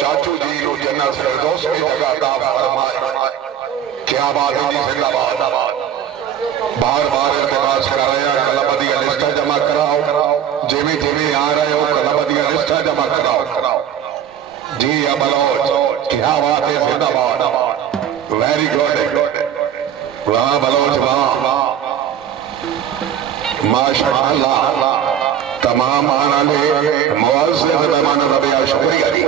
चाचू जी को जन्नत फिरदौस की जगह अता फरमाए। क्या बात है जी, जिंदाबाद। बार बार इल्तिमास कर रहे हैं कलबदिया लिस्टा जमा कराओ, जिमें जिमें आ रहे हो कलबदिया लिस्टा जमा कराओ जी। बलोच क्या बात है, जिंदाबाद, वेरी गुड, वाह बलोच वाह, माशाअल्लाह। तमाम आना ले मुअज़्ज़िज़ मेहमान रबिया शुक्रिया जी।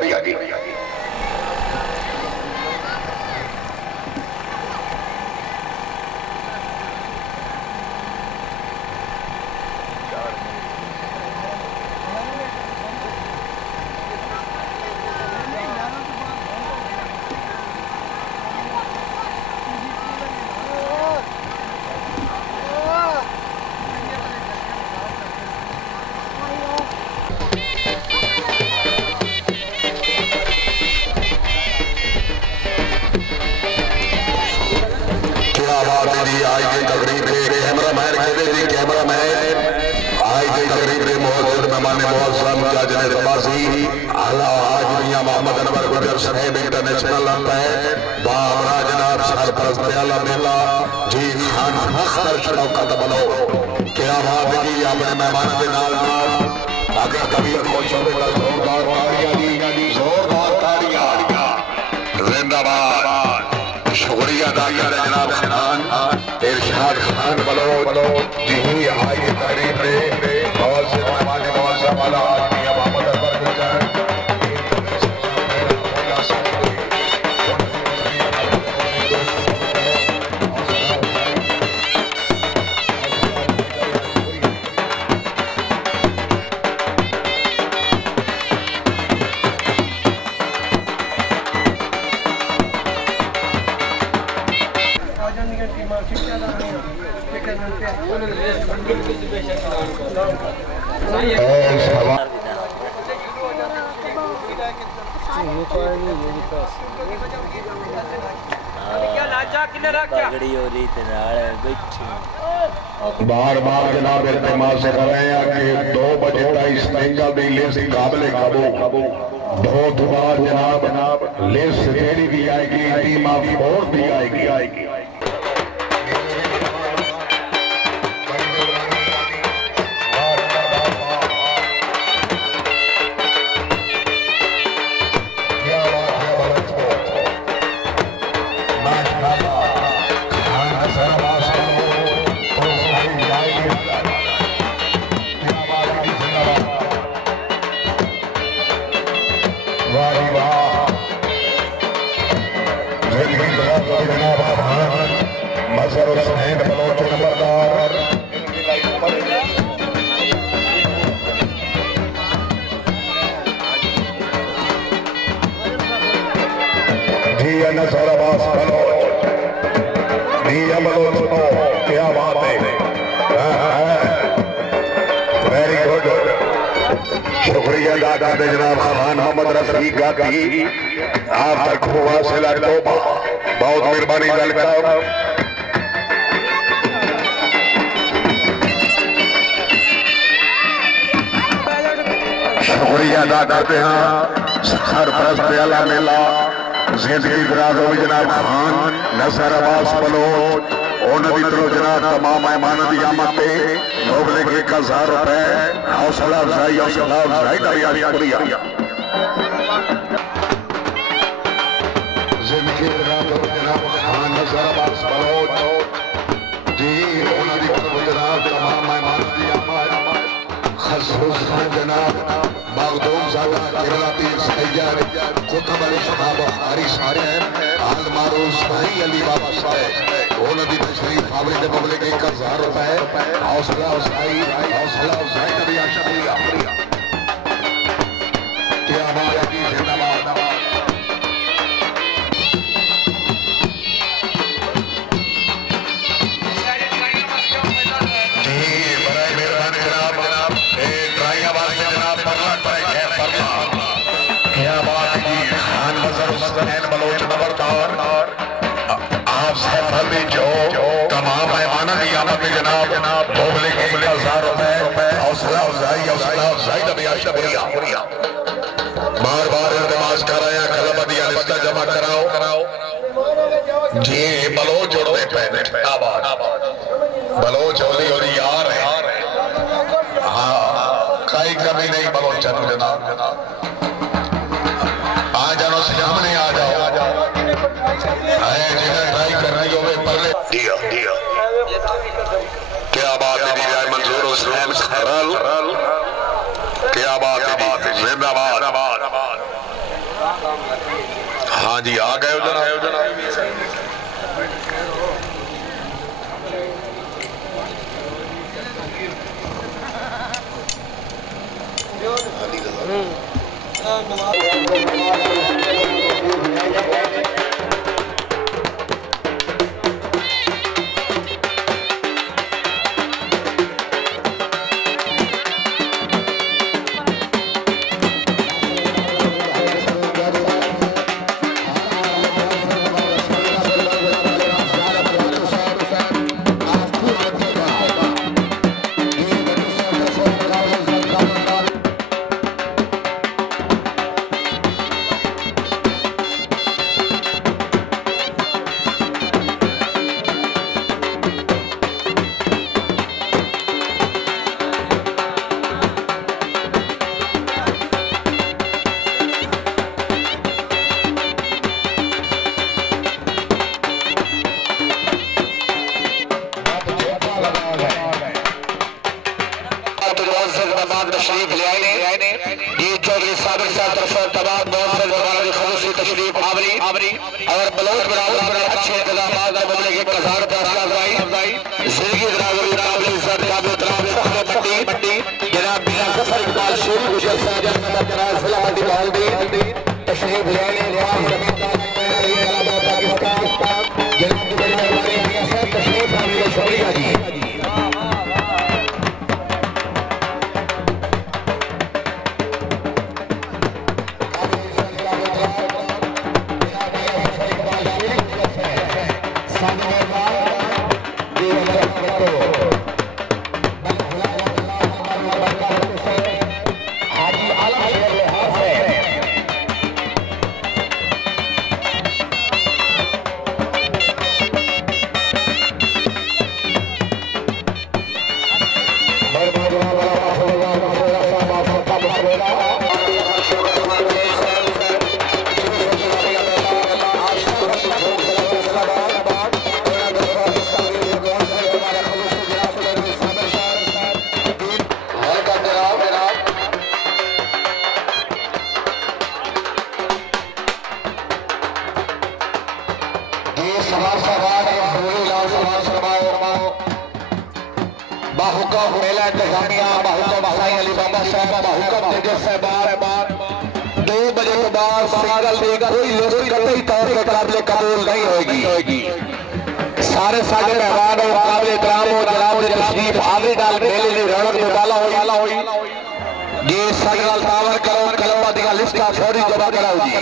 इंटरनेशनल अंपायर बाबरा जनाब सरपरस्त आला मेला जी खान फखर शौकत बलो। क्या बात है जी, अपने मेहमान के नाल अगर कभी खुश होगा जोरदार तालियां जी, जोरदार तालियां, जिंदाबाद। शुक्रिया अदा कर जनाब खान इरशाद खान बलो जी। आइए तकरीब में बहुत से मेहमान मौसम वाला आदमी मोहम्मद अकबर गुजर बार बार जनाब इल्तिमास कर रहे हैं कि 2 बजे तक इस की लिस्ट काबिल कबू। बहुत बार जनाब लिस्ट देरी भी आएगी, टीम ऑफ 4 भी आएगी। क्या बात है, वेरी गुड। शुक्रिया अदा करते जनाब खान मोहम्मद रफीक गाकी, आप तक हुआ सिला तोबा, बहुत मेहरबानी गल करो। शुक्रिया अदा करते हैं सरपरस्त आला मेला जिंदगी दराज हो जनाब खान नसर अब्बास बलोच उन्होंने तरफ जनाब तमाम मेहमान की आमद पे नोबले के 1000 रुपए हौसला अफजाई का भी शुक्रिया। जिंदगी दराज हो जनाब खान नसर अब्बास बलोच जी, उन्होंने तरफ जनाब तमाम मेहमान की आमद महसूस खान जनाब मखदूम ज़ादा किराती सैयद कुतुब अली शहाब बुखारी साहब हाल मारूफ साईं अली बाबा साहब उन्होंने तशरीफ आवरी के मामले के 1000 रुपए हौसला अफजाई का भी शुक्रिया क्या हमारे की जिंदाबाद जो तमाम मेहमान नियामत जनाब बोले के 1000 रुपए हौसला अफजाई का भी शुक्रिया बार बार इल्तिमास कर रहे हैं कलबदिया लिस्टा जमा कराओ जी बलोच उड़ते पे आबाद बलोच होली यार है हाँ कई कमी नहीं बलोच जनाब आ जाओ सामने आ जाओ ट्राई कर रही हो दिया क्या बात है मंजूर हुसैन खरल क्या बात है जिंदाबाद हाँ जी आ गए तशरीफ ले आए ये चौधरी साबिर साहब तरफ तमाम तशरीफ आवरी और बलोच बराबर अच्छे इंतजाम मामले के 1000 रुपए जिंदगी जनाब बिना सफर इकबाल शेरी गुजर साहब तशरीफ ले आए शुक्रिया जी बाहुकम मेला इंतजामिया बाहुकम साईं अली बाबा साहब बाहुकम निदेश साहब 2 बजे के बाद सिंगल में कोई लिस्ट कतई तौर पर काबिल कबूल नहीं होगी। सारे सारे मेहमान और काबिल इकराम हो जनाब तशरीफ आवरी डाल मेले की रौनक मुबाला हुई ये सगल टावर करो कलमा दिया लिस्ट का फौरी जमा कराओ जी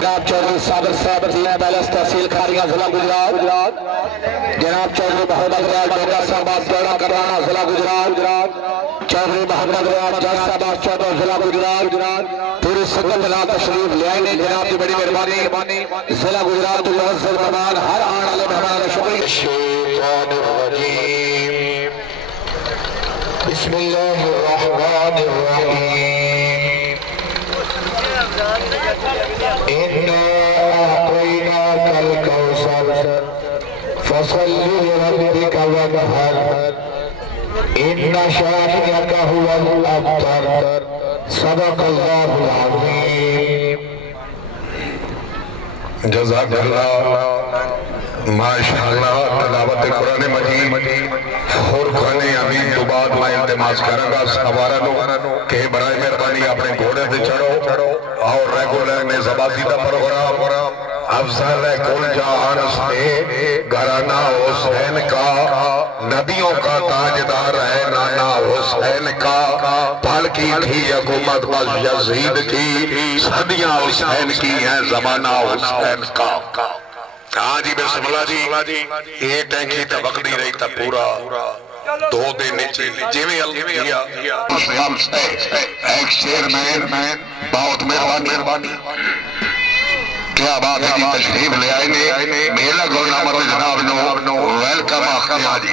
जनाब चौधरी साबिर साहब जिला बैलेंस तहसील खारिया जिला गुजरात जनाब चौधरी मोहम्मद रियाज डोगरा साहब जोड़ा करवाना जिला गुजरात चौधरी मोहम्मद रियाज जज साहब चौधरी जिला गुजरात पूरी संगत जनाब तशरीफ ले आए जनाब की बड़ी मेहरबानी जिला गुजरात मुअज़्ज़ज़ मेहमान हर आने वाले मेहमान शुक्रिया बिस्मिल्लाहिर्रहमानिर्रहीम इन्ना अअतैनाकल कौसर फसल्ली लिरब्बिका वन्हर इन्ना शानिअका हुवल अब्तर सदक़ल्लाहुल अज़ीम। जज़ाकल्लाह माशाअल्लाह। तिलावत कुरान मजीद फुरक़ान अमीन तो बाद मैं इल्तिमास करूंगा सवारा के बराए मेहरबानी अपने घोड़े पे चढ़ो और रेगुलर में ज़बाती का प्रोग्राम अफजल है कुल जहान से घराना हुसैन का, नबियों का ताजदार है नाना हुसैन का, पालकी थी हुकूमत बस यजीद की, सदियां हुसैन की है जमाना हुसैन का। हाँ जी बिस्मिल्लाह जी। ये टैंकी तो वक्ती रही था पूरा 2 दिन एक शेर में बहुत मेहरबानी। क्या बात है जी, तशरीफ ले आए ने मेला गुरनामत जनाब नो वेलकम आखिया जी।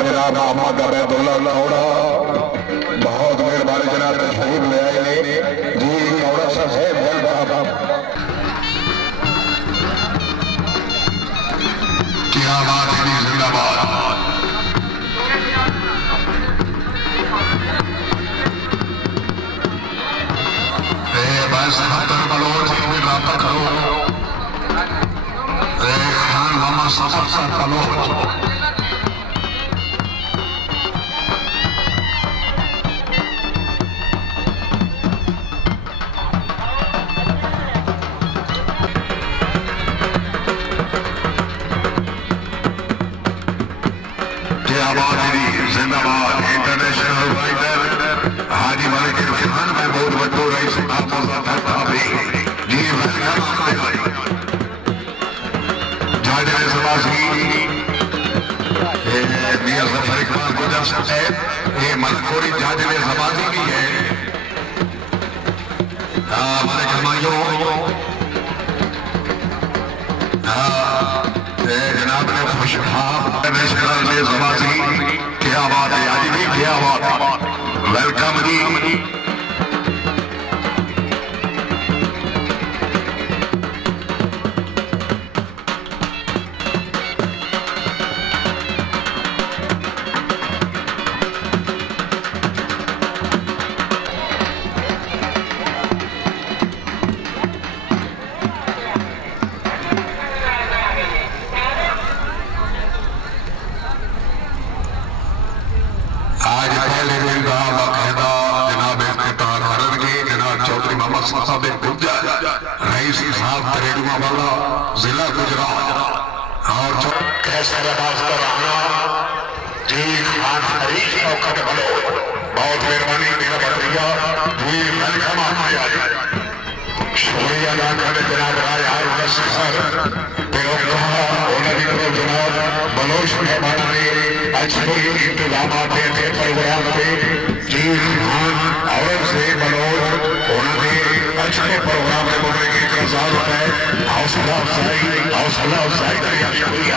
जनाब मोहम्मद अबैदुल्लाह लौड़ा बहुत मेहरबानी जनाब तशरीफ ले आए जी। लौड़ा साहब क्या बात है, जिंदाबाद। बस खतर बलोच में रब्ता करो खान मोहम्मद साहब बलोच। जिंदाबाद इंटरनेशनल फाइटर हाजी मालिक इरफान में बहुत बड़ो रईस जी जाजे सबासी मियां जफर इकबाल गुजर साहब ये मलकोरी जाजे सबासी भी है। हमारे कमाइयों जनाब ने खुशहाब इंटरनेशनल सबासी। क्या बात है आज भी, क्या बात है, वेलकम जी। जिला गुजरात और कैसा नमाज कराना जी खान हरीश मौका बनो बहुत मेहरबानी मेरा भतीजा जी वेलकम आया शुक्रिया अदा करने जनाब राय हारून सर जनाब बलोच मेहमान ने अच्छे इंतजाम थे प्रोग्राम पे जी खान औरंगजेब बलोच उन्होंने अच्छे प्रोग्राम में बोले कि 1000 रुपए हौसला अफजाई का शुक्रिया।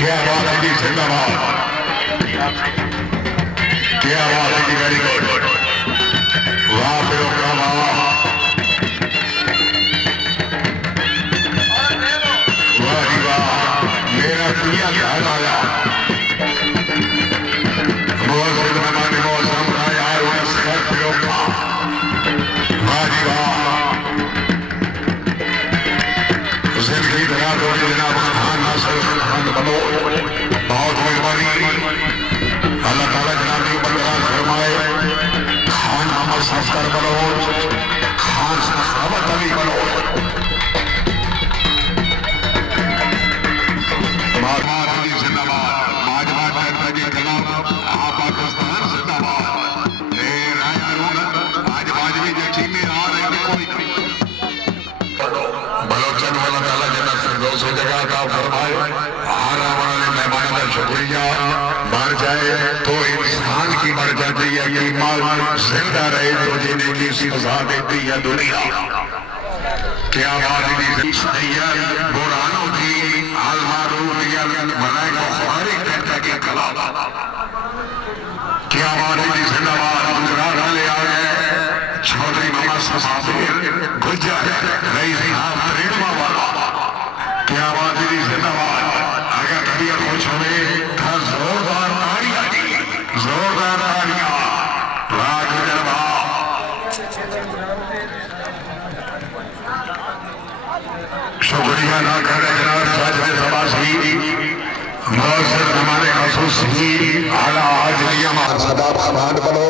क्या बात है जी, जिंदाबाद। क्या बात है जी, वेरी गुड। वाह वाह जी वाह, मेरा दुनिया ख्याल आया बहुत मेहमान मौसम यार वाह जी वाह। जिंदगी दराज हो जनाब खान नासिर खान बनो बहुत मेहरबानी। अल्लाह ताला जनाब की बरकत फरमाए। खान मोहम्मद सफदर बनो, खान सखावत अली बनो, जिंदाबाद। माजवा जी खिलाफ पाकिस्तान जिंदाबाद। राय आज वाजबी जो चीनी आ रहे कोई बलोचन वाला ताला जन्नत फिरदौस की जगह का फरमाए। हर आने मेहमान का शुक्रिया। मर जाए तो इंसान की मर जाती है, यतीमाल जिंदा रहे तो जीने की सजा देती है दुनिया। क्या बात बुरानों की आलमारू बनाए बुखारी कहता कि कलाम क्या बात जिंदाबाद गुजरात वाले आ गए चौधरी मामा साहब गुजर रही रेणुमा वाला क्या बात जिंदाबाद। अगर कभी खुश हुए तो जोरदार तालियां दी जोरदार तालियां राज दरबार शुक्रिया ना कर जनाब साजिद सबासी मौसर हमारे खसूसी आला हाजरिया सदाब खमान बनो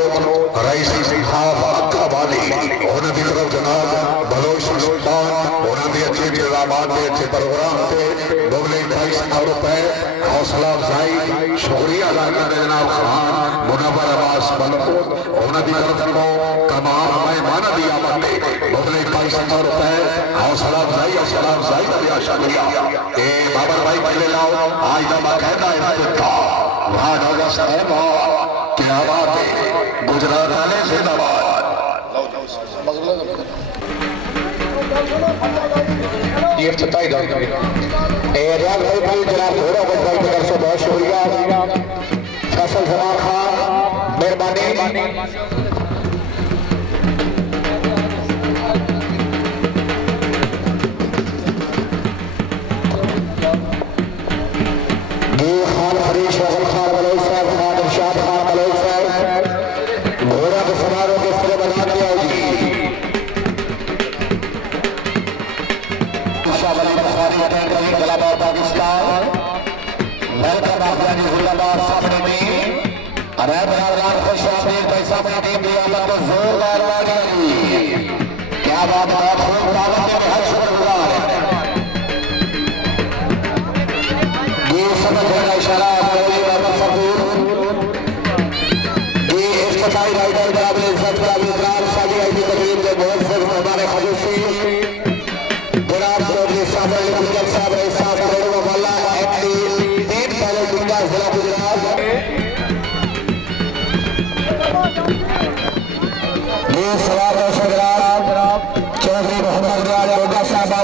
रईस सिंहाफ अक्का वाली उन्होंने भी तरफ जनाब बलोच सुल्तान उन्होंने अच्छे इंतजामात थे अच्छे प्रोग्राम थे मुगले 250 रुपए हौसला अफजाई शुक्रिया अदा कर जनाब खान मुनव्वर अब्बास बलो उन्होंने भी तरफ को तमाम मेहमान दिया बंदे मुगले 250 रुपए हौसला अफजाई दिया शुक्रिया ए बाबर भाई पहले लाओ आज दबा कहता है क्या बात है गुजरात वाले जिंदाबाद। ये इफ्तिताई दौर रियाज भाई जनाब घोड़ा भाई की तरफ से बहुत शुक्रिया। फैसल जमान खान मेहरबानी क्या बात है ये समझ लेना इशारा ये इफ्तिताई राइडर काबिल इज्जत काबिल इकराम शादी की तकरीब के बहुत से हमारे खसूसी जनाब चौधरी साहब गुजर साहब साहब करोड़ों वाला एमडी 3 पहले जिला गुजरात ये सवाल चौधरी मोहम्मद रियाज साहब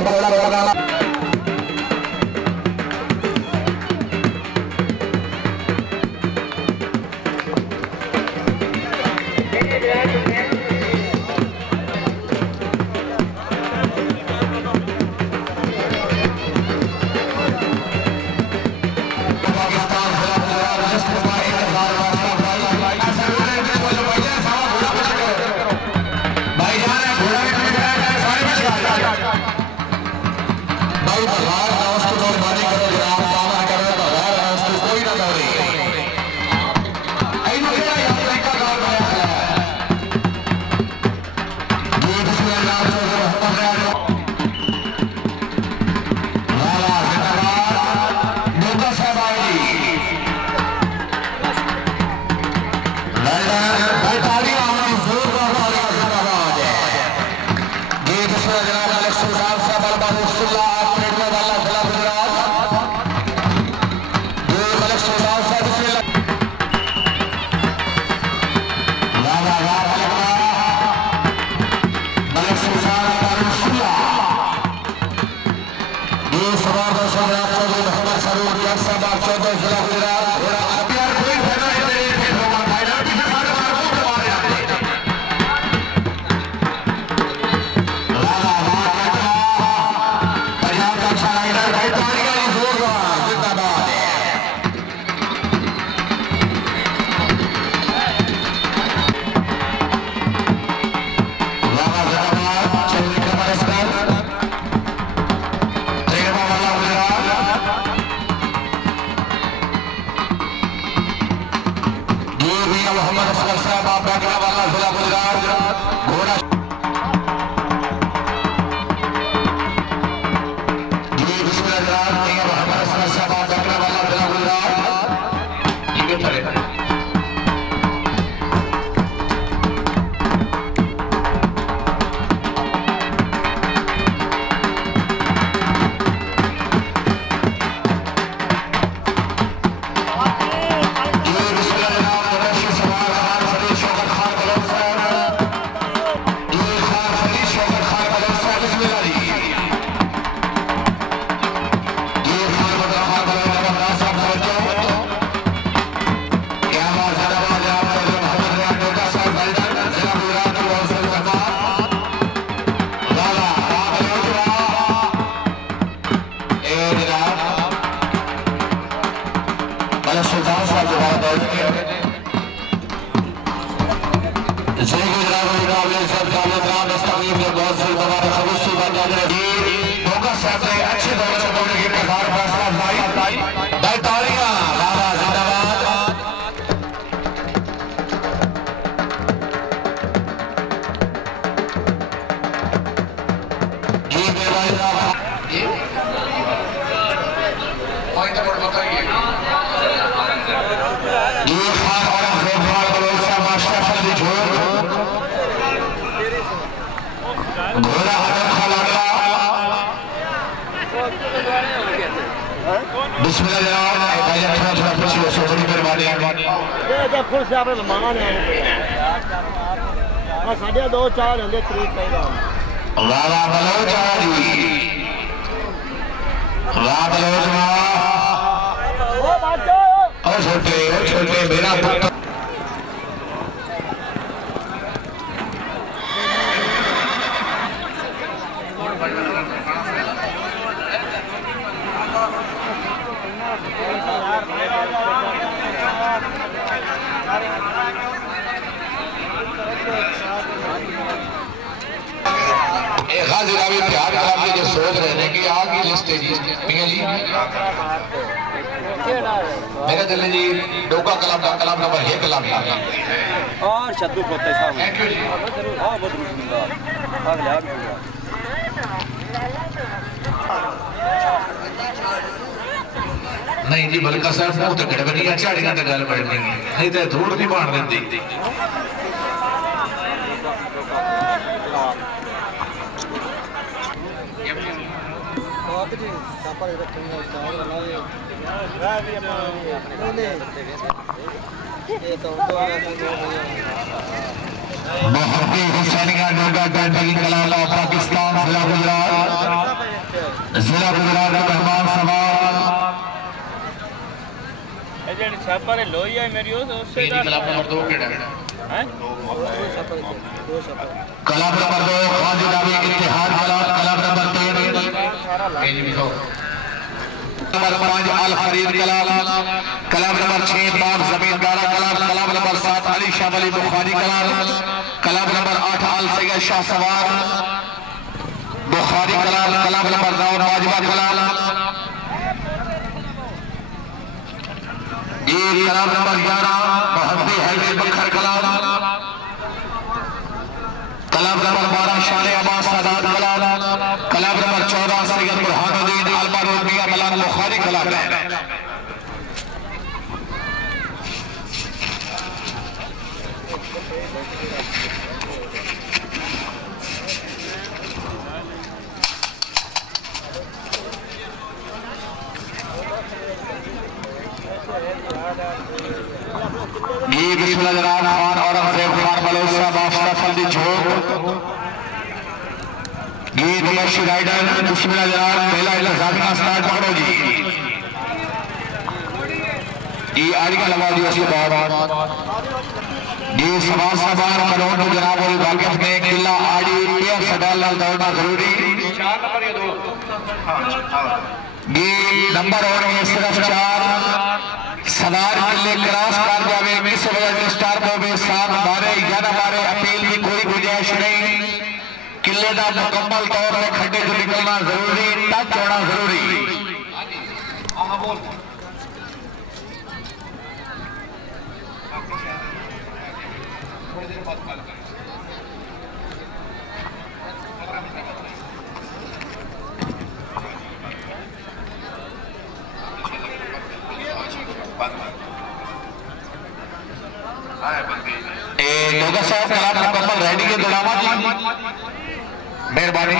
काबिल सब सालिदान इस्तामीर के बहुत से दवार खबूसी बन जाते हैं धोखा साथ में अच्छे दौर से बोलने के प्रकार फैसला भाई तालियां बाबा जिंदाबाद जी मेरा पॉइंट नंबर बताइए ये खान और ज़ेफार बलोचा मास्टर दी झोल घोड़ा हदम खलाड़ा बिस्मिल्लाह जनाब भाई थोड़ा थोड़ा पीछे हो सो बड़ी मेहरबानी ये फुल से आपने मान है मैं 2.5 4 हंदे तरीक कहदा वाह वाह बलोचा जी वाह बलोचा ओ बाजो ओ छोटे मेरा पुत्र गाजी रावी प्यार कराने की सोच रहे हैं कि आगे लिस्ट है जी मियां जी मेरे दिल जी डोका कलाम नंबर 1 कलाम और शद्दू खोते साहब थैंक यू जी हां बहुत बिस्मिल्लाह अगला नहीं जी बल्कि साहब मुंह ते गड़बड़ी है झाड़ियां ते गल बढ़नी है नहीं ते धूड़ नहीं भाण देंदी मोहब्बी हुसैनिया डोगा गंडकी कलाला पाकिस्तान जिला गुजरात का मेहमान सवार एजेंट छापर लोई है मेरी उससे कलाम नंबर 2 केड़ा हैं कलाम नंबर 2 खाजी रावी इत्तेहाद कलाम नंबर 3 नंबर 5 अल फरीद कलाम नंबर 6 बाब जमींदारा कलाम नंबर 7 अली शाह वली बुखारी कलाम नंबर 8 अल सैयद शाह सवार बुखारी कलाम नंबर 9 माजिबा कलाम नंबर 11 मोहब्बी हैदर बखर कलाम नंबर 12 शान अब्बास सादात कलाम नंबर 14 सैयद बुरहानुद्दीन अलमारूफ मियां मलान बुखारी कलाम ये बिस्मिल्लाह जनाब खान औरंगजेब खान बलोचा बादशाह दी झोंक ये तलाशी राइडर बिस्मिल्लाह जनाब पहला इल्जामिया स्टार्ट पकड़ो जी ये आरिका लगा दिया उसके बाद ये सवाल सवार करोड़ तो जनाब और वाकिफ में किला आड़ी पेयर सडाल लाल दौड़ना जरूरी 4 नंबर ये 2 ये नंबर और ये सिर्फ 4 सवार किले क्रॉस कर जावे किस वजह से स्टार होवे साथ मारे या ना मारे अपील की कोई गुंजाइश नहीं किले का मुकम्मल तौर पर खड्डे से निकलना जरूरी टच होना जरूरी साहब कलाम मुकम्मल रेडी के दौड़ावा जी मेहरबानी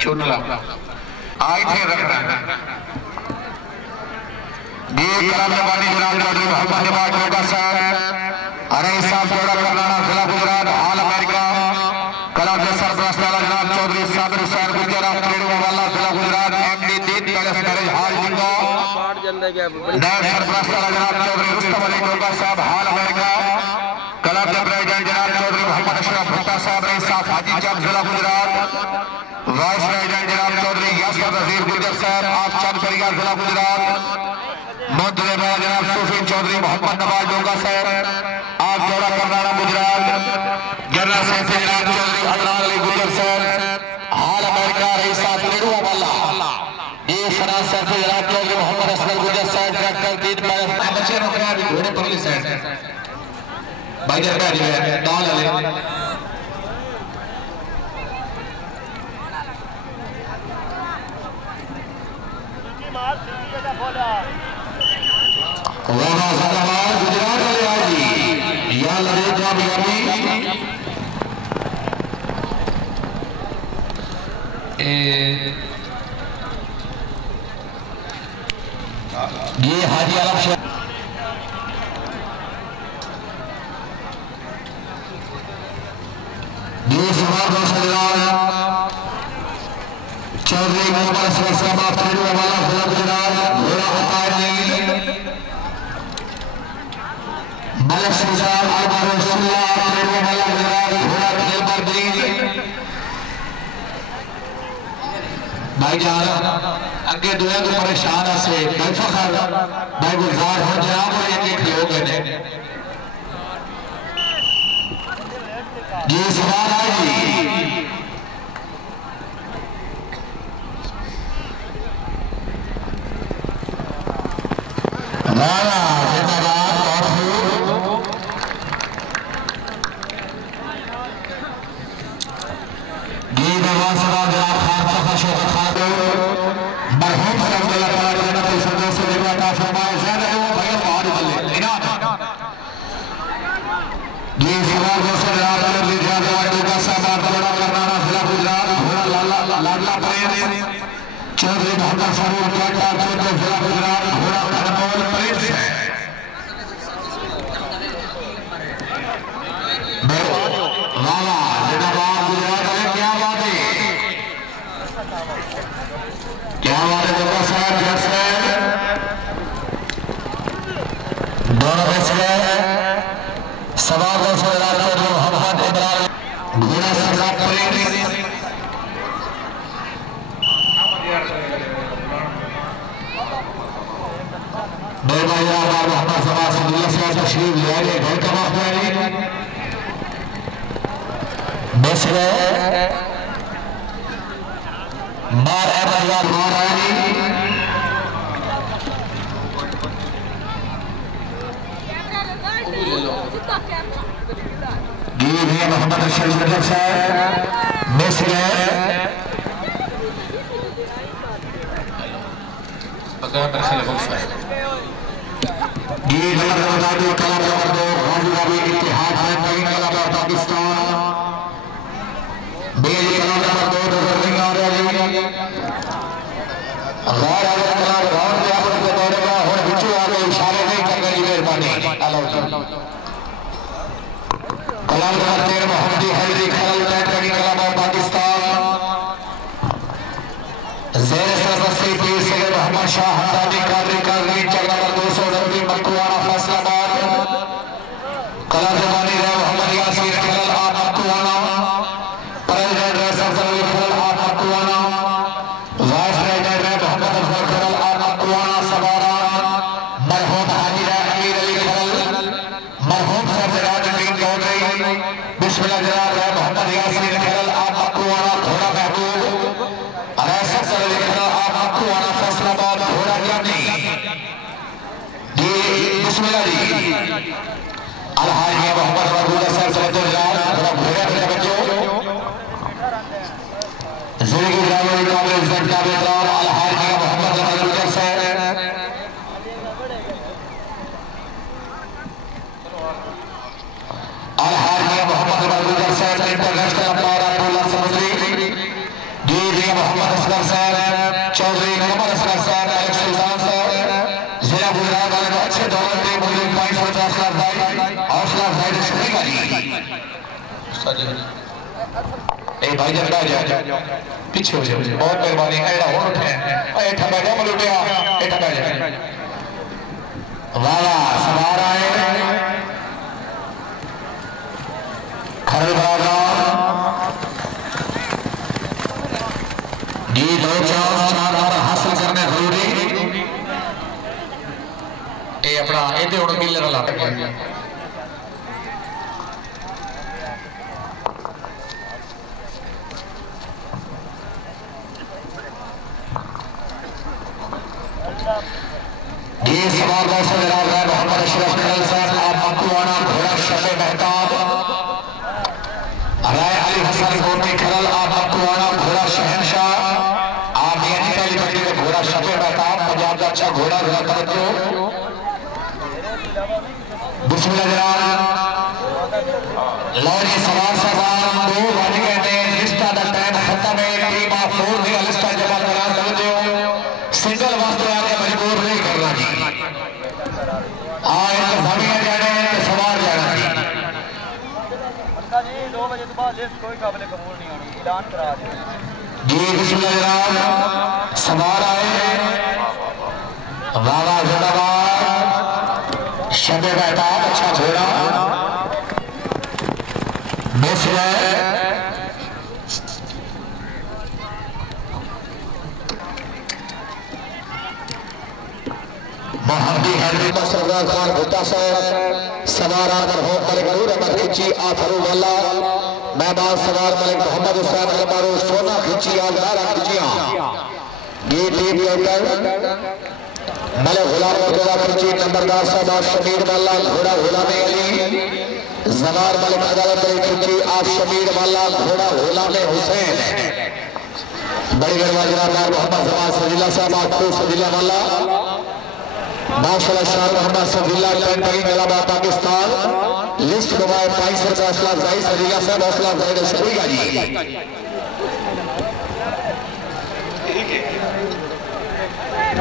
चुनला आई थे रखना ये कलाम जवानी जनाब चौधरी मोहम्मद जमात डोगा साहब अरे साहब जोड़ा करनाना जिला गुजरात हाल अमेरिका कलाम के सरपरस्त जनाब चौधरी साबिर हुसैन गुजरा ट्रेड वाला जिला गुजरात एमडी दीन पैलेस मैरिज हॉल जिंदा नायब सरपरस्त जनाब चौधरी रुस्तम अली डोगा साहब हाल अमेरिका कलाम के प्रेसिडेंट जनाब चौधरी मोहम्मद अशरफ भुट्टा साहब रईस साहब हाजी चक जिला गुजरात वाइस प्रेसिडेंट जनाब चौधरी यासर वजीर गुजर साहब आप चक जिला गुजरात मुंतजब जनाब सूफी चौधरी मोहम्मद नवाज डोंगा साहब आप जोड़ा करनाना गुजरात जनरल सेक्रेटरी जनाब चौधरी अदनान अली गुजर साहब हाल अमेरिका रईसा तिरुआ वाला ये फराज सेक्रेटरी जनाब चौधरी मोहम्मद असगर गुजर साहब डायरेक्टर दीन पैलेस बच्चे रोकना भी घोड़े पगली साहब भाई जरा जी डाल ले वाह सलाम गुजरात वाले आजी या लड़े कामयाबी ये हाजी आलम शेख ये सवार चौधरी मोहम्मद साहब तिरुआ वाला गुजरात घोड़ा अतार नहीं मलक सुजान अमर रसूलुल्लाह तिरुआ वाला गुजरात घोड़ा दिलबर दीन भाईजान अगे दुआ तो परेशान से भाई फखर भाई गुलजार हो जनाब और एक लोग ने ये सवाल है जी वाला जिंदाबाद ये नवाज सवाल जनाब खान फखर शेख खान मरहूम साहब अल्लाह ताला जन्नत फिरदौस से जगह अता फरमाए ज़्यादा वो भाई बाहर चले इनाम ये सवाल से जनाब अली जादव का साहब बड़ा करनाना जिला गुजरात घोड़ा लाडला परेड चौधरी मोहम्मद फरूक काटा चौधरी जिला गुजरात घोड़ा अनमोल परेड है वाला जिंदाबाद गुजरात वाले क्या बात है बाबा साहब जज साहब दोनों बच गए सवाल मोहम्मद इमरान घोड़ा सरकार परेड मोहम्मद सवाल सदुल्ला साहब तशरीफ ले आए घर का वक्त बस गए मार अहमद मार आए मोहम्मद अशरफ साहब मिस गए पाकिस्तान इशारे नहीं करने की मेहरबानी कलाम मोहम्मदी हल्दी खलल पाकिस्तान ज़ेर सरबस्ती पीर सैयद मोहम्मद शाह हमदानी कादरी काजमी चल नंबर 290 मक्कुआना फैसलाबाद कलाम जमानी रहे मोहम्मद यासीर खलल आप मक्कुआना प्रेसिडेंट रहे सरसरी खलल आप मक्कुआना वाइस प्रेसिडेंट रहे मोहम्मद अफजल खलल आप मक्कुआना सवारा मरहूम हाजी रहे अमीर अली खलल मरहूम सरफराजुद्दीन चौधरी बिस्मिल्लाह जनाब रहे मोहम्मद यासीर खलल आप मक्कुआना घोड़ा महबूब अरैसर खलल आप मक्कुआना फैसलाबाद घोड़ा जानी ये बिस्मिल्लाह जी अलहाजी मोहम्मद महबूब सर सल्लल्लाहु थोड़ा घोड़ा पे बच्चों जिंदगी ड्राइवर काबिल इज्जत का बेहतराम अलहाजी मोहम्मद महबूब सर अलहाजी मोहम्मद महबूब सर इंटरनेशनल अंपायर अब्दुल्ला समुद्री डीजी मोहम्मद असगर सर चौधरी कमर असगर सर अलेक्स सुल्तान सर जिला गुजरात वाले अच्छे दौर में मुझे 50 लाख भाई हौसला भाई शुक्रिया ए भाई जब जा पीछे हो जाओ बहुत मेहरबानी एड़ा हो उठे ए ठबा जा मलुटिया ए ठबा जा वाला सवार आए खरल बागा ये 2 4 नंबर हासिल करने जरूरी ए अपना अच्छा ये हुण मिलर ला ये सवाल जनाब है मोहम्मद अशरफ नल साहब आप मकवाना घोड़ा शबे मेहताब राय अली हसन गोटी खरल आप मकवाना घोड़ा शहनशाह आप यानी पहली पट्टी में घोड़ा शबे मेहताब पंजाब का अच्छा घोड़ा घोड़ा तवज्जो बिस्मिल्लाह जनाब लौरी सवार सवार दो बज गए ने लिस्टा दा टाइम खत्म है टीम ऑफ 4 दी लिस्टा जमा करा समझो सिंगल वास्ते आके मजबूर नहीं करना जी आए जमीन जाने सवार जाना जी 2 बजे के बाद लिस्ट कोई काबिल कबूल नहीं होनी ऐलान करा दे जी बिस्मिल्लाह जनाब सवार आए वाह वाह जिंदाबाद शबे मेहताब अच्छा घोड़ा मोहम्मदी हैदरी सरदार खान भुट्टा साहब सवार मरहूम मलिक नूर अहमद खिची आफरू वाला मेहमान सवार मलिक मोहम्मद हुसैन अलमारू सोना खिची आलदारा खिचिया ये टीम कैप्टन मलिक गुलाम मुर्तजा खिची नंबरदार साहब शमीर वाला घोड़ा गुलाम अली जवार मलिक अदालत खिची आप शमीर वाला घोड़ा गुलाम हुसैन बड़ी गढ़वा जनाब मोहम्मद जमान सजीला साहब आपको सजीला वाला माशाल्लाह शाह मोहम्मद सजीला टेंटरी इलाहाबाद पाकिस्तान लिस्ट गवाए 500 रुपए हौसला अफजाई सजीला साहब हौसला अफजाई का शुक्रिया जी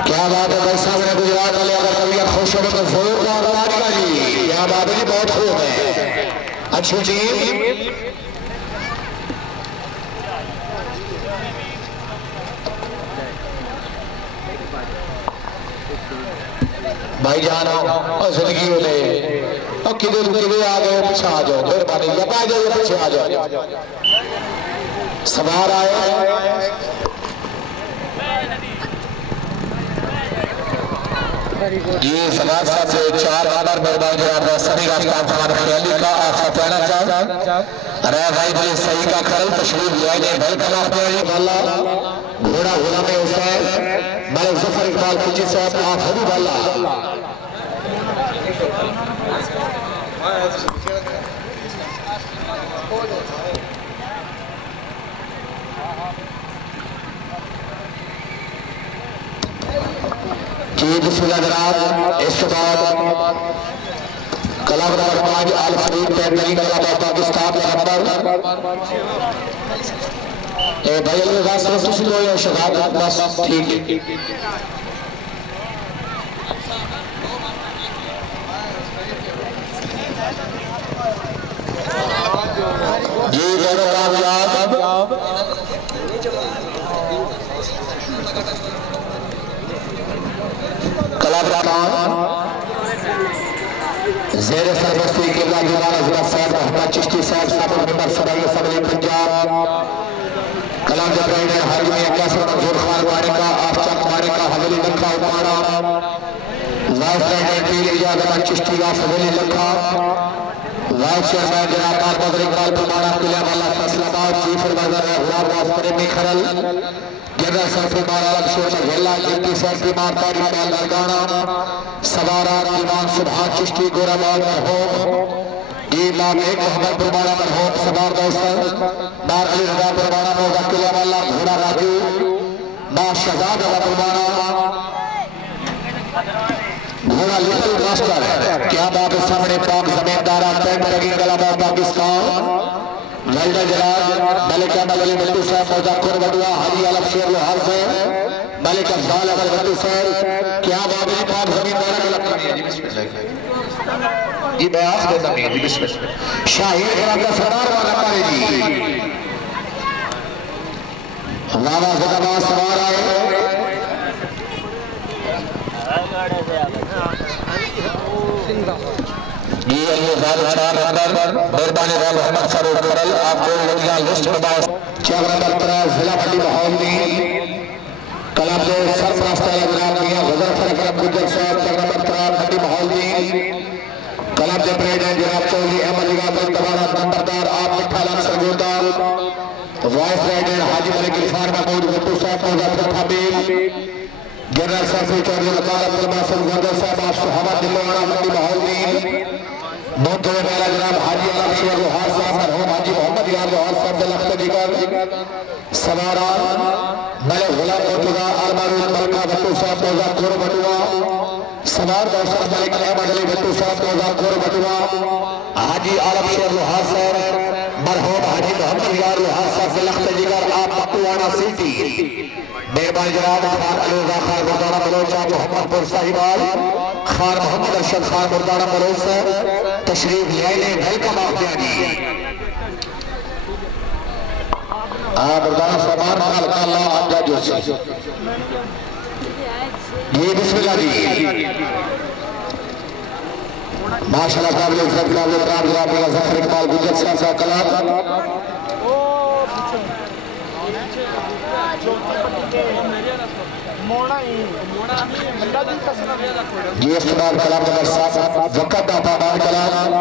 क्या बात है भाई साहब ने गुजरात वाले अगर कभी खुश हो तो जोरदार आवाज का जी क्या बात है बहुत खूब है अच्छी जी भाई जान जिंदगी होने किधर किधर आ गए पीछे आ जाओ मेहरबानी लगा जाओ पीछे आ जाओ सवार आए ये सवार साहब से 4 नंबर मेहरबान जनाब सनी रास्ता फरमान ख्याली का आप कहना चाहता अरे भाई भाई सही का खरल तशरीफ ले आए भाई कलाम वाला घोड़ा घोड़ा में हुसैन मलिक जफर इकबाल खिची साहब आप हबू वाला जी बिस्मिल्लाह जनाब इस बाद कलाकार आज आल फरीद टेंटरी कलाकार पाकिस्तान नंबर ए भाई अल्लाह का सब कुछ लो या शहादत बस ठीक है जी दोनों कामयाब कलाकार ज़ेरे सरबस्ती के लाजवाब जिला साहब मोहम्मद चिश्ती साहब साबिक़ मेंबर सदर असम्बली पंजाब कलाम जबराइल हाजी मियां कासिम मंजूर खान वारे का आफताब वारे का हवेली लखा उपाड़ा वाइस प्रेसिडेंट पीर इजाज़त चिश्ती का हवेली लखा वाइस चेयरमैन जनाब बाबर इकबाल परमाना किला वाला फैसलाबाद चीफ एडवाइजर गुलाम वास्ते में खरल जनरल सेक्रेटरी मारा लक्ष्मण वेला डिप्टी सेक्रेटरी मारतारी पाल दरगाना सवारा इमाम सुभान चिश्ती गोराबाद मरहूम इमाम एक मोहम्मद परमाना मरहूम सवार दौसर नार अली रजा परमाना मोगा किला वाला घोड़ा राजू ना शहजाद परमाना घोड़ा लिटिल मास्टर क्या बात है सामने पाक जमींदारा टेंट लगी कलाबाद पाकिस्तान वेल्डर जनाब मलिक अहमद अली बट्टू साहब मुजक्कर बडुआ हाजी आलम शेर लोहार से मलिक अफजाल अहमद बट्टू साहब क्या बात है पाक जमींदारा के लखा जी बिस्मिल्लाह जी बयास दे जमीन जी बिस्मिल्लाह शाहीर का सरदार वाला पारे जी वावा जिंदाबाद सवार आए ये अल्लाह चार नंबर मेहरबानी राम मोहम्मद फारूक खरल आपको लड़ियां लिस्ट में बात 4 नंबर पर जिला मंडी माहौल में कलाम के सरपरस्त जनाब मियां गजर फरक गुजर साहब 4 नंबर पर मंडी माहौल में क्लब के प्रेसिडेंट जनाब चौधरी अहमद इगाफत तबारा नंबरदार आप मिठा लाल सरगोदा, वाइस प्रेसिडेंट हाजी मलिक इरफान महमूद भट्टू साहब मुजफ्फर हबीब, जनरल सेक्रेटरी चौधरी वकार अब्दुल बासित गोदर साहब आप सुहावा दिलवाना मंडी माहौलदीन, मुंतज़िर मेला जनाब हाजी आलम शेर लोहार साहब, मरहूम हाजी मोहम्मद यार लोहार साहब दलख्त जिगर, सवारा मलिक गुलाम मुर्तज़ा अलमारूफ मलका भट्टू साहब मुजफ्फर बटुआ, सवार दौसर मलिक अहमद अली भट्टू साहब मुजफ्फर बटुआ, हाजी आलम शेर लोहार साहब, मरहूम हाजी मोहम्मद यार लोहार साहब दलख्त जिगर आप बटुआना सिटी, मेहमान जनाब खान अलूजा खान मुर्दाना बलोचा मोहम्मदपुर साहिबाल, खान मोहम्मद अरशद खान मुर्दाना बलोच तशरीफ लाए, वेलकम आप जी। मुर्दाना सामान अल्लाह आजा जोशी ये बिस्मिल्लाह जी माशाल्लाह काबिल इज्जत काबिल इकराम जनाब मेरा ज़फर इकबाल गुजर साहब का कलाम ये इस्तेमाल कलाम नंबर 7 वक़्त दाताबाद कलाम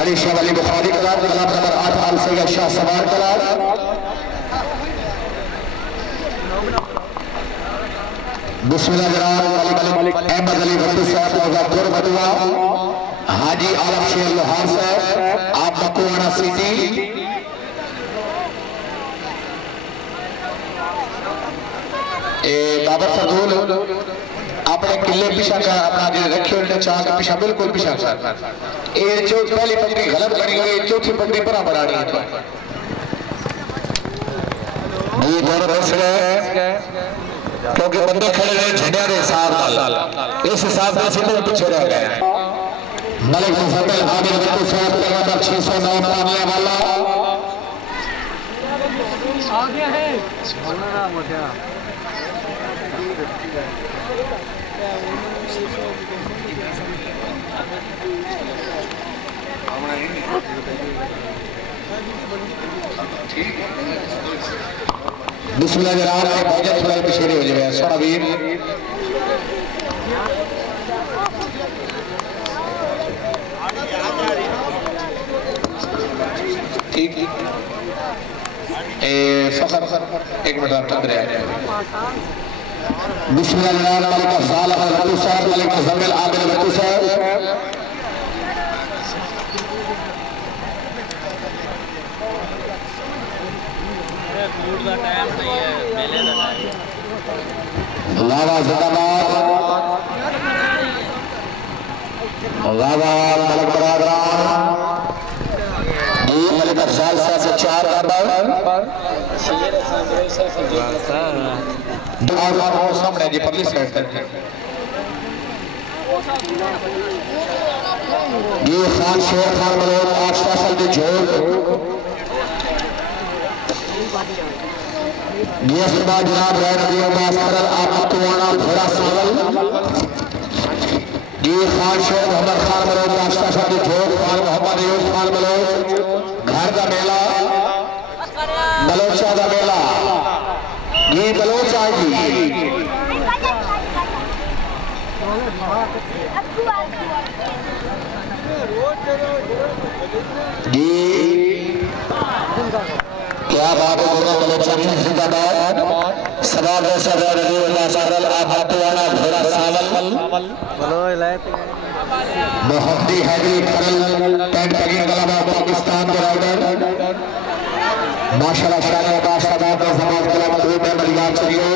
अली शाह अली बुखारी कलाम नंबर 8 अल सैयद शाह सवार कलाम बिस्मिल्लाह जनाब मलिक अहमद अली भट्टू साहब मुजफ्फर बटुआ, हाजी आलम शेर लोहार साहब आप बकुआना सिटी, बाबर फजूल अपने किले पिछा का अपना जो रखे उन्हें चाह के पिछा बिल्कुल पिछा कर ये जो पहली पगड़ी गलत बनी हुई चौथी पगड़ी पर बढ़ानी है ये दोनों बस गए क्योंकि बंदे खड़े रहे झंडे के हिसाब इस हिसाब से सिर्फ पीछे रह गए मलिक मुफद्दल आमिर बिल्कुल साहब का नंबर 609 पाने वाला आ गया है बिस्मिल्लाह जनाब एक भजन थोड़ा पीछे हो जाए सोना वीर ठीक एक मिनट आप तक रहे बिस्मिल्लाह जनाब मलिक अफजाल अहमद भट्टू साहब मलिक मुजम्मिल आबिद भट्टू साहब लावा जिंदाबाद लावा मलिक बरादरान मलिक अफजाल साहब से 4 सामने जी परली साइड ये खान शेर खान मलोट 8 फसल के जोड़ ये सरदार जनाब रैनबी अब्बास करल आप बकुआना घोड़ा सावल ये खान शेर मोहम्मद खान मलोट रास्ता शादी जोड़ खान मोहम्मद अयूब खान मलोट घर का मेला बलोचा का मेला ये बलोचा जी क्या बात है बलोचा जिंदाबाद सवाल घोड़ा सावल मोहम्मदी हैदरी करल टेंट पाकिस्तान के राइडर माशाल्लाह शान अब्बास साहब का समाज क्लब ग्रुप में मलिकार चलियो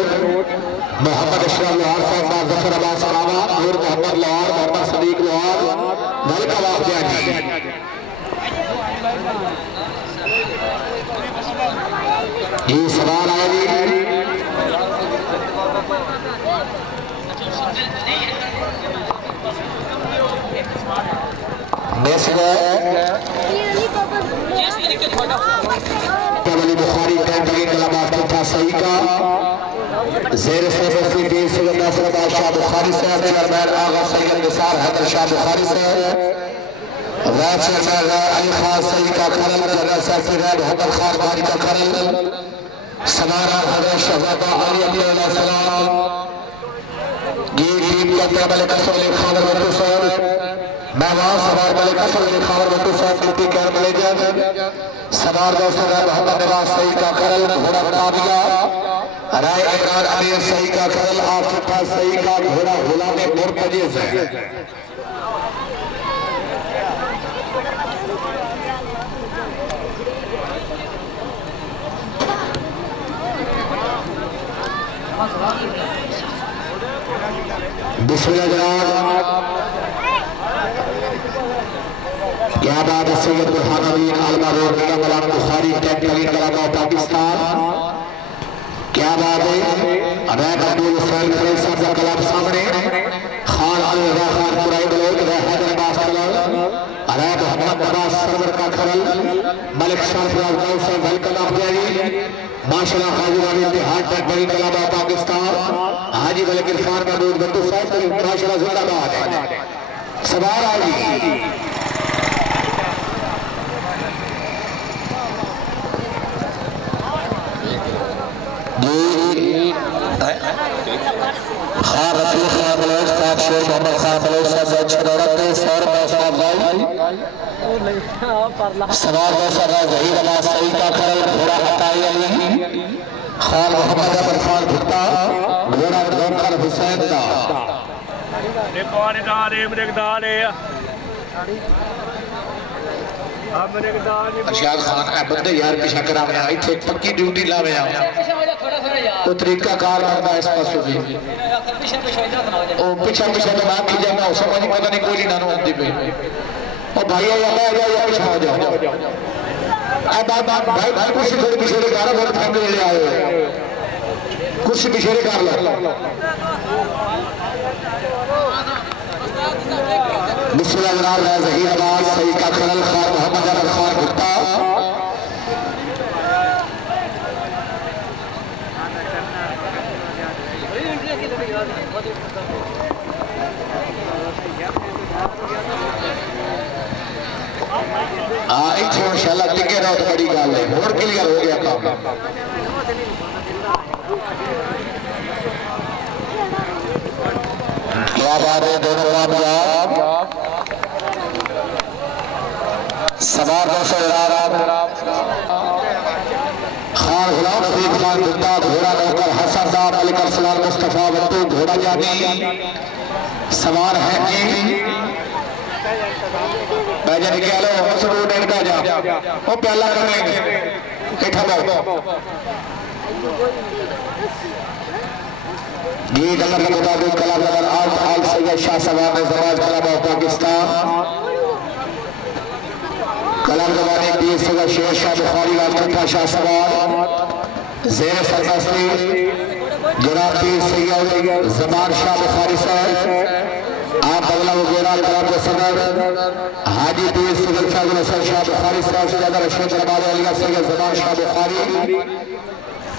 मोहम्मद अशरफ लोहार साहब जफर अब्बास रावा नूर मोहम्मद लोहार मोहम्मद सदीक लोहार वेलकम आप जी सवाल आएगी बुखारी सही का जेर शाह बुखारी साहब चेयरमैन आगा सैयद निसार हैदर शाह बुखारी साहब चेयरमैन अली खान सही का करल जनरल सेक्रेटरी मोहम्मद खान बारी का करल समारा हजरत शहजादा अली अलैहिस्सलाम ये टीम का मलिक खान भट्टू साहब मेहमान सवार मलिक असल के खावर बट्टू साहब मिलती कैर मैनेजर सवार दोस्तों मोहम्मद नवाज सही का करल घोड़ा ताबिया राय इमरान अमीर सही का करल आसिफ सही का घोड़ा गुलाम मुर्तजिज है। बिस्मिल्लाह जनाब क्या बात है। सैयद बुरहानुद्दीन आलमा रोड मियां मलाम बुखारी टेक्निकल कलाम पाकिस्तान क्या बात है। अरैब अब्दुल हुसैन खलील साहब का कलाम सामने खान अल रजा खान कुराई बलोच हैदर अब्बास खलल अरैब मोहम्मद नवाज सरवर का खलल मलिक शाहफराज गौस से वेलकम आप जाइए माशाल्लाह हाजी वाली इतिहाद टेक्निकल कलाम पाकिस्तान हाजी मलिक इरफान महमूद बट्टू साहब माशाल्लाह जिंदाबाद है। सवार आजी खान रफीक खान बलोच खान शेर मोहम्मद खान बलोच साहब सवार दोसा जहीर अब्बास सही का खरल घोड़ा हताई अली खान मोहम्मद अबर खान भुट्टा घोड़ा डॉक्टर हुसैन का अरशाद खान है बंदे यार पीछा करा मैं इथे पक्की ड्यूटी लावे आ तो तरीका कार करदा इस पासों भी ओ पीछा पीछा तो बात की जाना समझ पता नहीं कोई ना आंदी पे ओ भाई या पीछा हो जाओ आ बात भाई कुर्सी थोड़ी पीछे ले कर बहुत फैमिली ले आए कुर्सी पीछे कर लो। बिस्मिल्लाह जनाब जहीर अब्बास सही का खलल खान मोहम्मद अबर खान भुट्टा इतने इंशाल्लाह टिके रहो तो बड़ी गल है और क्लियर हो गया काम। क्या बात है दोनों कामयाब सवार खान गुलाम फरीद खान भुट्टा घोड़ा नौकर हसन साहब मलिक अरसलान मुस्तफा बट्टू घोड़ा जानी सवार है जी बैजन क्या लो रोड का जा वो पहला करेंगे ये नंबर के मुताबिक कलाम नंबर 8 आल सैयद शाह सवार ने जवाज कलाम पाकिस्तान कलाम नंबर 20 सैयद शेर शाह बुखारी राजकथा शाह सवार ज़ेर सरदस्ती जनाब सैयद जमान शाह बुखारी साहब आप बगला वगैरह कलाम के सदर हाजी पीर सैयद फाजिल हसन शाह बुखारी साहब सैयद रशीद रबाद अलिया सैयद जमान शाह बुखारी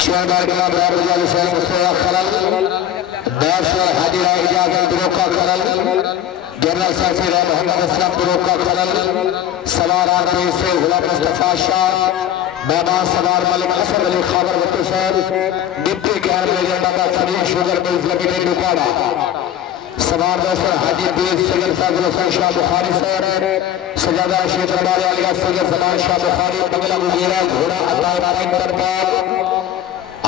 चेयरमैन कलाम राबजा हुसैन मुस्तफा खलल बैरिस्टर हाजी राय इजाजत बिरोका खलल जनरल सेक्रेटरी राय मोहम्मद असलम बिरोका खलल सवार आरपी से गुलाम मुस्तफा शाह मेहमान सवार मलिक असद अली खाबर बट्टू साहब डिप्टी कैर मैनेजर बाबा फरीद शुगर मिल्स लिमिटेड दुकाना सवार दोस्तों हाजी पीर सैयद फाजिल हसन शाह बुखारी साहब सजादा रशीद रबाद अलिया सैयद जमान शाह बुखारी बगला मुगीरा घोड़ा अताई माइन दरबार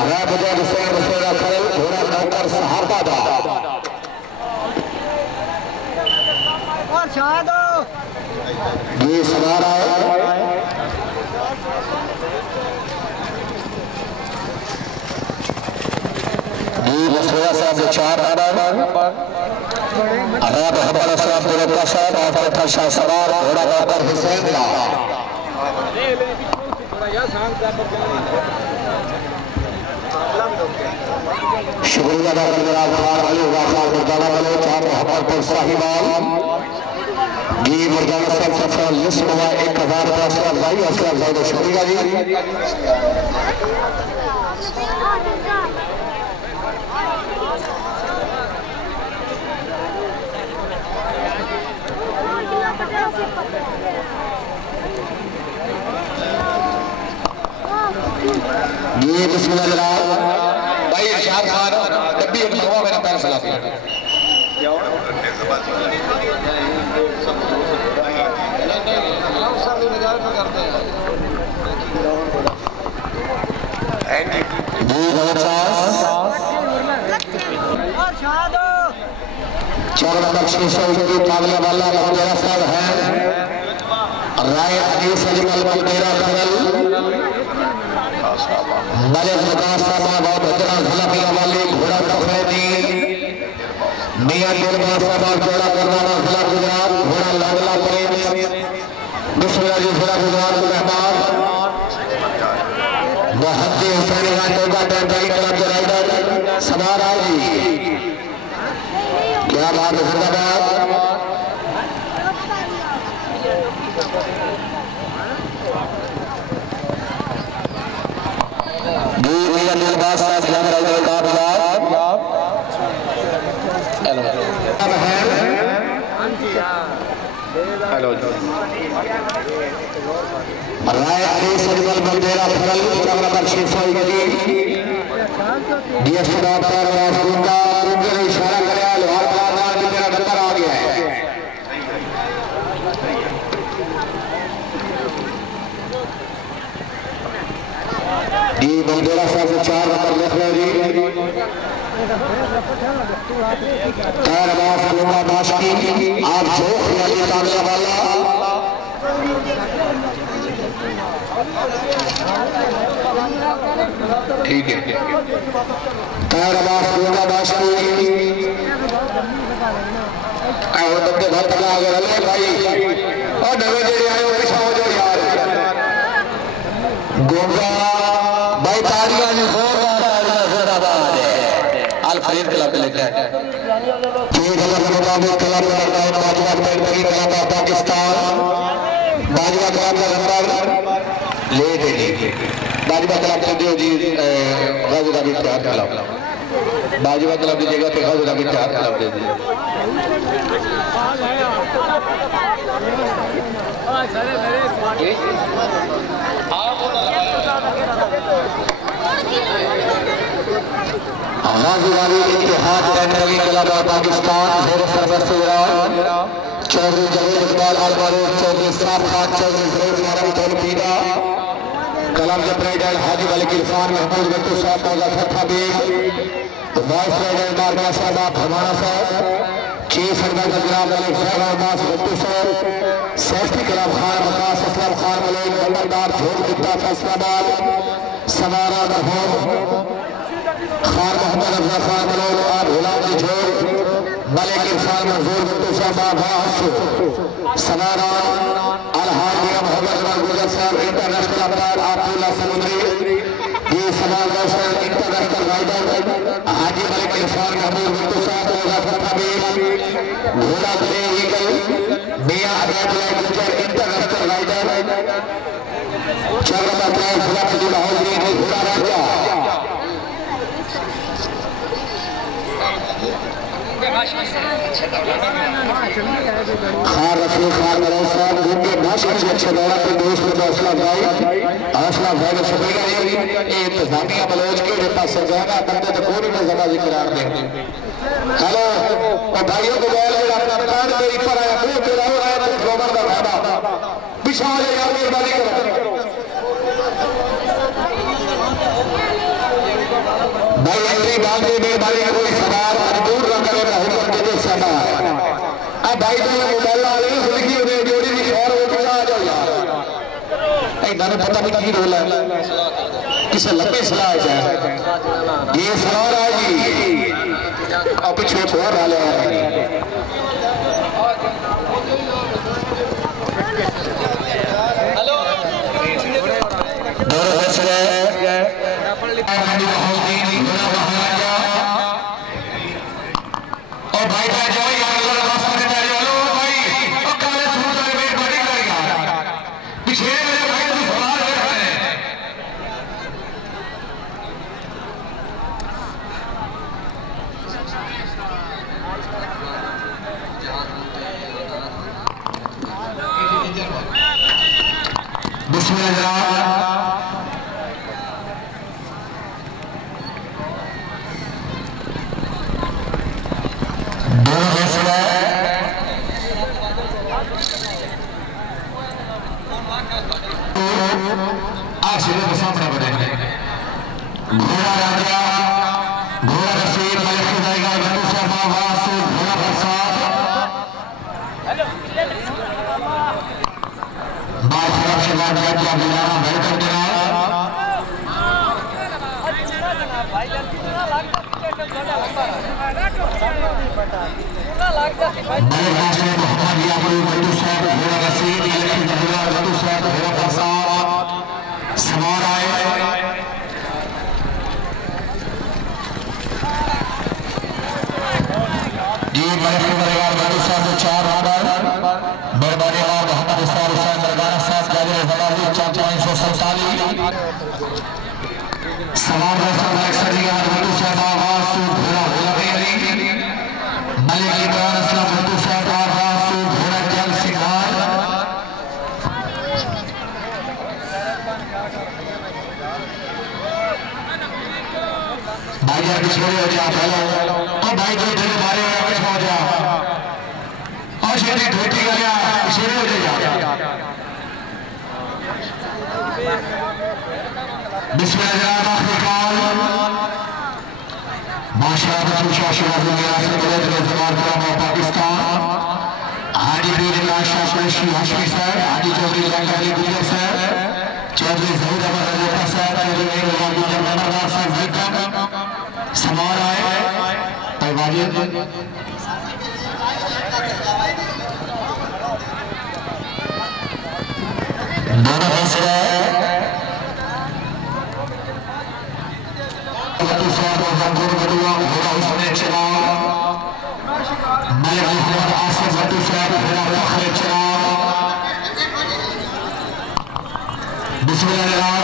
अरैब हुसैन रसूला खलल घोड़ा नौकर सहाबा दा और शाद ये सवार आए ये रसूला साहब चार अरैब मोहम्मद असलम बिरोका साहब आफत शाह सवार घोड़ा नौकर हुसैन दा शुक्रिया जनाब खान अली वाखा मुर्दाना बलोच मोहम्मदपुर साहिबाल जी मुर्दाना साहब सफर लिस्ट हुआ 1000 रुपया असला भाई शुक्रिया जी। ये बिस्मिल्लाह जनाब भाई इरशाद खान डब्बी मंगवा मेरा पैर सला नंबर 600 की काबले वाला मंगेरा साहब है राय अजीज अजमल मंगेरा खरल मलिक विकास साहब और भद्रा झलकिया वाली घोड़ा सफेदी मियां निर्माण साहब जोड़ा करवाना जिला गुजरात घोड़ा लाडला प्रेम बिस्मिल्लाह जी जिला गुजरात मेहमान मोहद्दी हुसैन का टोका टेंटरी क्लब के राइडर सवारा जी क्या बात है जिंदाबाद निर्बाज साहब हेलो राय अजीज अजमल मंगेरा खरल नंबर 600 डीएस डॉक्टर गुंगा गुंगे ने इशारा कराया लोहार बाजार में मेरा नंबर आ गया है डी मंगेरा साहब 4 नंबर लिख रहे जी टायर बास लुंगा बाशकी आप जोख वाली काबला वाला ठीक है टायर बास लुंगा बाशकी आओ तब के भक्त ला अगर अल्लाह भाई और नवे जेड़े आए हो पिछा हो जाओ यार गोगा भाई तालियां ने जोरदार तालियां जिंदाबाद है अल फरीद क्लब लेके ठीक है मुकाबले क्लब का नाम बाजवा टेंटरी क्लब पाकिस्तान बाजवा क्लब का नंबर ले दे बाजवा क्लब से दियो जी गाजीपुर का इत्तेहाद क्लब बाजवा क्लब की जगह पे गाजीपुर का इत्तेहाद क्लब दे दिए गाजीपुर इत्तेहाद टेंटरी क्लब पाकिस्तान जेर सरबस्त चौधरी जमील इकबाल अलवारो चौधरी साफ खान चौधरी जरूर मारा तोलपीदा कलाम के प्रेसिडेंट हाजी मलिक इरफान महमूद बट्टू साहब मौजा फत्ता बेग वाइस प्रेसिडेंट मारका साहब भरवाना साहब चीफ एडवाइजर जनाब मलिक साहब अब्बास बट्टू साहब सेफ्टी क्लब खान अब्बास असलम खान मलिक नंबरदार झोट गुप्ता फैसलाबाद सवारा दहोर खान मोहम्मद अफजल खान मलिक और गुलाम जी झोट मलिक इरफान मंजूर बट्टू साहब सवारा अलहाजिया मोहम्मद गुजर साहब इंटरनेशनल अब्बार आबदुल्ला समुद्री ये सवाल इंटरनेशनल राइडर हाजी मलिक इरफान महमूद बट्टू साहब घोड़ा ग्रे ईगल मियां अबैदुल्लाह गुजर इंटरनेशनल राइडर चरवा क्लास गुलाम लाहौर घोड़ा राजा खान रफी खान मरौ साहब घूमके बहुत अच्छे दौरा पे दोस्त में हौसला भाई का शुक्रिया ये इंतजामिया बलोच के पास जाएगा बंदे तो पूरी में जमाजी करार दे हेलो और भाइयों को बोल के अपना कान के ऊपर आया मुंह तेरा हो रहा है तो गोबर का भाड़ा पिछा ले यार मेहरबानी करो भाई एंट्री बांध दे मेहरबानी करो सवाल मजबूर न करे ना हुक्म दे दो समा अब भाई तो मोबाइल वाले ने जिंदगी में जोड़ी भी और वो पिछा आ जाओ यार इन्होंने पता नहीं की रोल है किसे लंबे सलाह जाए ये सवाल है जी और पिछले छोड़ डाले हेलो दोनों फैसले और भाई का जो यार अल्लाह का वास्ता देता है हेलो भाई और काले सूट वाले मेरे बड़ी करेगा पीछे मेरे भाई तो सवाल है बिस्मिल्लाह आज सीधे सामने बढ़ेंगे घोड़ा राजा घोड़ा रसीद मलिक जाएगा बंदू साहब वासु घोड़ा प्रसाद बात खराब से बात कर दिया बिलाना भाई कर देना भाई जल्दी ना लगता टिकट छोटा लंबा मलिक नासिर मोहम्मद याकूब बंदू साहब घोड़ा रसीद मलिक घोड़ा बंदू साहब घोड़ा प्रसाद सवार आए जी मलिक परिवार बंदू साहब 4 नंबर मेहरबानी मोहम्मद इस्तार हुसैन दरगाह साहब गाजी जवाजी 4547 सवार रसूल अक्सरिया बंदू साहब आवाज घोड़ा घोड़ा अली मलिक इब्राहिम असलम बंदू साहब आवाज घोड़ा जल सिंगार भाई यार पिछड़े हो जा पहले और भाई जो दिल मारे हो पिछ हो जा और शेरी धोती कर या पिछड़े हो जा बिस्मिल्लाह माशाअल्लाह तुषा शिवाजी मेरा से बड़े जमात का पाकिस्तान हाजी बिरला शाह हाशमी सर हाजी चौधरी जानकारी गुजर सर चौधरी जहूर अहमद सर चौधरी गुजर मेहरबान सर वेलकम समार आए तैवाजी दोनों फैसले घोड़ा उसने चला मलिक मोहम्मद आसिफ बंदू साहब घोड़ा फखर चला बिस्मिल्लाह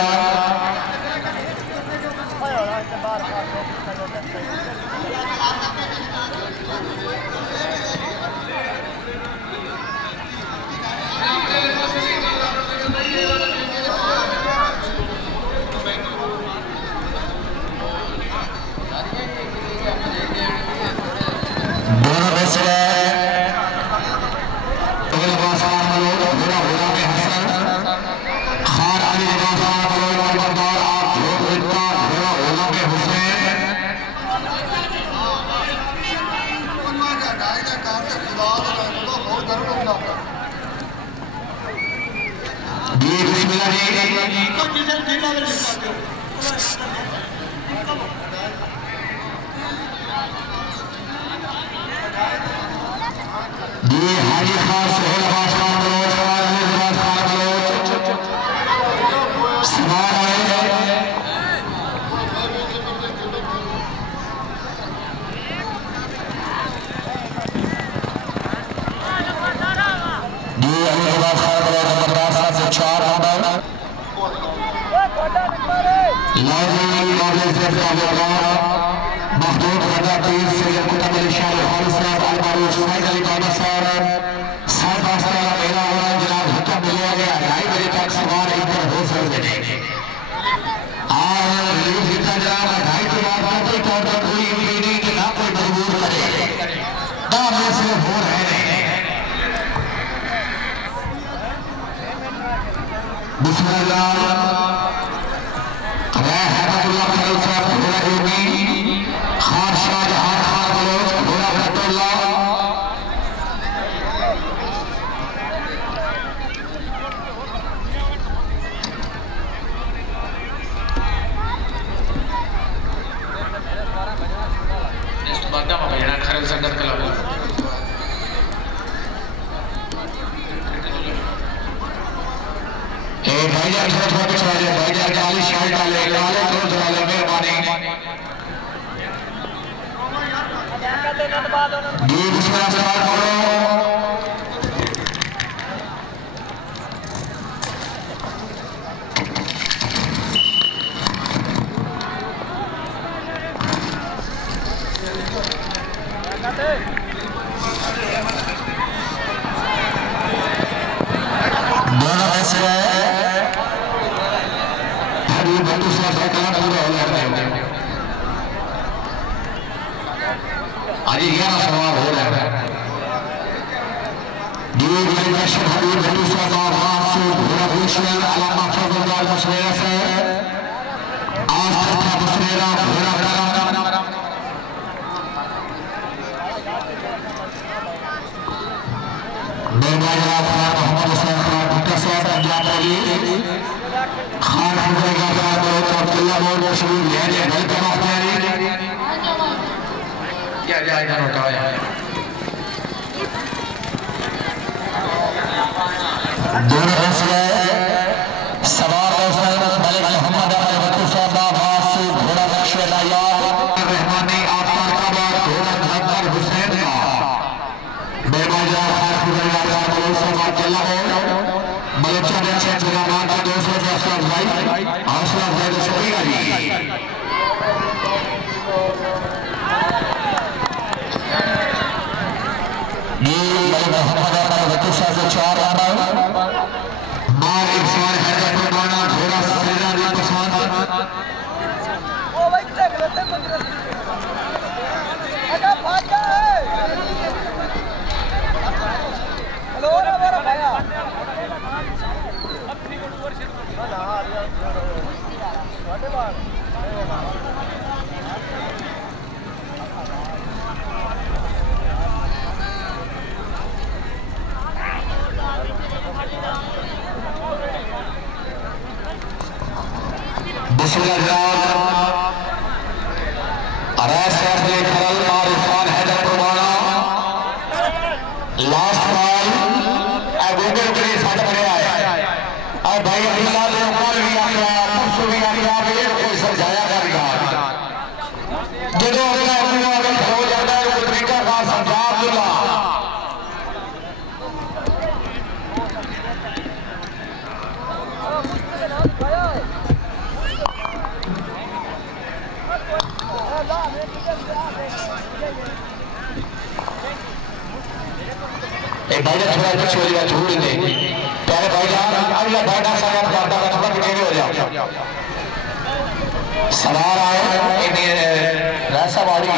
हाजी खान सोहेल अब्बास खान बलोच खान बलोच सवार आए जी अली अब्बास खान बलोच नंबर 10 से 4 नंबर लाइव काबिल से महदूद खदा तीर से कुतुब अली शाह खालिद साहब अलमारूफ साइद अली बाबा साहब साहब वास्ता मेरा हुआ जनाब हुक्म मिल गया 2:30 बजे तक सवार इधर हो सकते हैं और रिलीज इतना जनाब 2:30 के बाद कोई तौर पर कोई मीटिंग की ना कोई मजबूर करे ना में से हो रहे हैं बिस्मिल्लाह भाईजान थोड़ा पिछड़ा जाए भाईजान काली शर्ट डाले काले क्लोथ डाले मेहरबानी जी बिस्मिल्लाह सवाल करो दोनों ऐसे आज 11 सवाल हो रहा है दूर शहर बंदू साहब आवाज से घोड़ा भूषण अलामा फजलदार मुस्लिम तशरीफ ले ले वेलकम अख्तियारी क्या जाएगा उठाया दोनों हौसले सवार हुसैन मलिक मोहम्मद अली बत्तू साहब आवाज से घोड़ा नक्शे लायाब रहमानी आफ्तार का बाद घोड़ा धक्कर हुसैन का बेबाजा खार खुदा का मौला साहब चला हो बलचा ने छह जगह मार के 200 हौसला अफजाई शुक्रिया जी ये मलिक मोहम्मद अली बत्तू साहब से 4 आना मार इरफान हैदर परवाना घोड़ा सेना दी पसंद ओ भाई देख लेते मंदिर अगा भागा है हेलो ना मेरा भैया अपनी को ऊपर से ना आ रहा वाटे बार लास्ट बॉल गोबर के साथ पड़े आए और भाई अब्दुल्ला ने कॉल भी आ गया परसों भी आ गया ये कोई समझाया कर गया जो अगला अगला हो जाता है वो तरीका का समझा अब्दुल्ला भाई थोड़ा पीछे हो जाएगा झूठ दे प्यारे भाईजान अगला बैठा सवार करता का थोड़ा पीछे हो जाओ सवार आए इन्हें रासा वाली है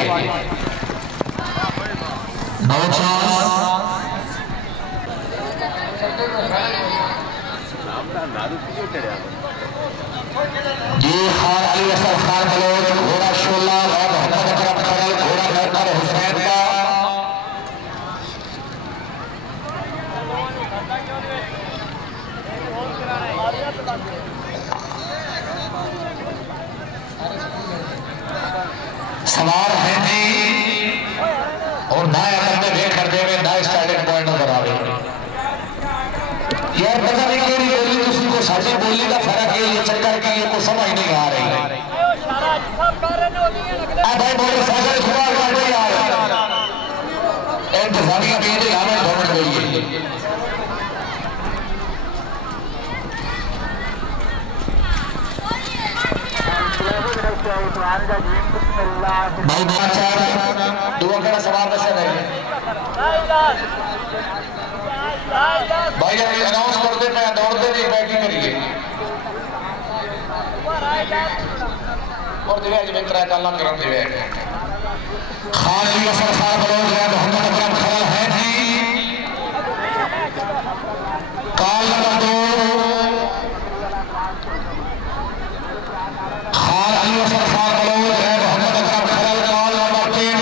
जी खान अली असर खान बलोच घोड़ा शोला मोहम्मद अकरम खड़ल घोड़ा नरकर हुसैन का सवार है जी और नए करते वेट करते हुए नए स्टार्टिंग पॉइंट नजर आ रहे यार पता नहीं कि बोली दूसरी को साझी बोली का फर्क है ये चक्कर की ये को समझ नहीं आ रही भाई बोले साझा छुपा कर यार इंतजामिया भी ये हमें गवर्नमेंट गई है भाई दो अंकड़ा सवार बसे रहे भाई अनाउंस कर दे मैं दौड़ते नहीं बैटिंग करिए और दिवे जी मित्र कल करम दिवे खान अली असर खान बलोच है मोहम्मद अकरम खड़ा है जी काल नंबर 2 खान अली असर खान बलोच है मोहम्मद अकरम खड़ा काल नंबर 3